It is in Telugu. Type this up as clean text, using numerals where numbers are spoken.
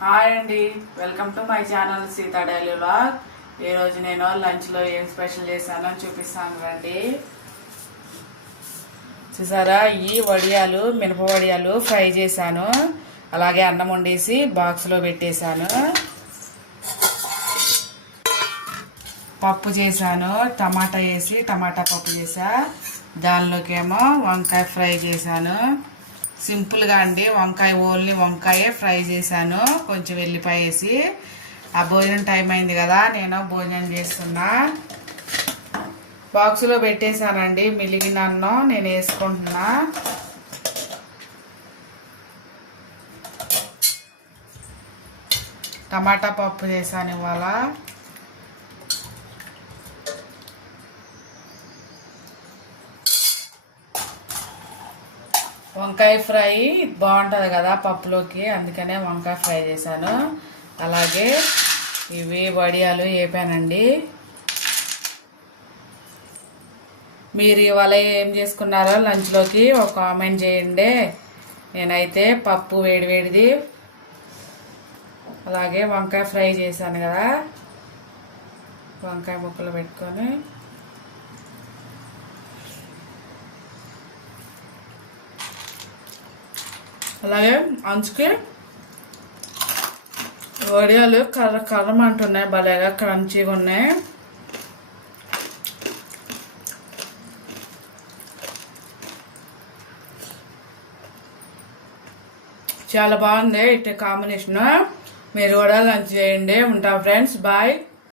హాయ్ అండి, welcome to my channel Sita daily vlog. ఈరోజు నేను లంచ్లో ఏం స్పెషల్ చేశానో చూపిస్తాను రండి. చూసారా, ఈ వడియాలు మినప వడియాలు ఫ్రై చేశాను. అలాగే అన్నం వండేసి బాక్స్లో పెట్టేశాను. పప్పు చేశాను, టమాటా వేసి టమాటా పప్పు చేసా. దానిలోకేమో వంకాయ ఫ్రై చేశాను. సింపుల్గా అండి, వంకాయ ఓన్లీ వంకాయే ఫ్రై చేశాను, కొంచెం వెల్లిపాయ వేసి. ఆ భోజనం టైం అయింది కదా, నేను భోజనం చేస్తున్నా. బాక్సులో పెట్టేశానండి, మిలిగిన అన్నం నేను వేసుకుంటున్నా. టమాటా పప్పు చేశాను ఇవాళ. వంకాయ ఫ్రై బాగుంటుంది కదా పప్పులోకి, అందుకనే వంకాయ ఫ్రై చేశాను. అలాగే ఇవి వడియాలు వేపానండి. మీరు ఇవాళ ఏం చేసుకున్నారో లంచ్లోకి ఒక కామెంట్ చేయండి. నేనైతే పప్పు వేడివేడిది, అలాగే వంకాయ ఫ్రై చేశాను కదా, వంకాయ ముక్కలు పెట్టుకొని అలాగే అంచుకి వడియాలు కర్రమంటున్నాయి, భలేగా క్రంచీగా ఉన్నాయి. చాలా బాగుంది ఇటు కాంబినేషన్. మీరు కూడా లంచ్ చేయండి. ఉంటాం ఫ్రెండ్స్, బాయ్.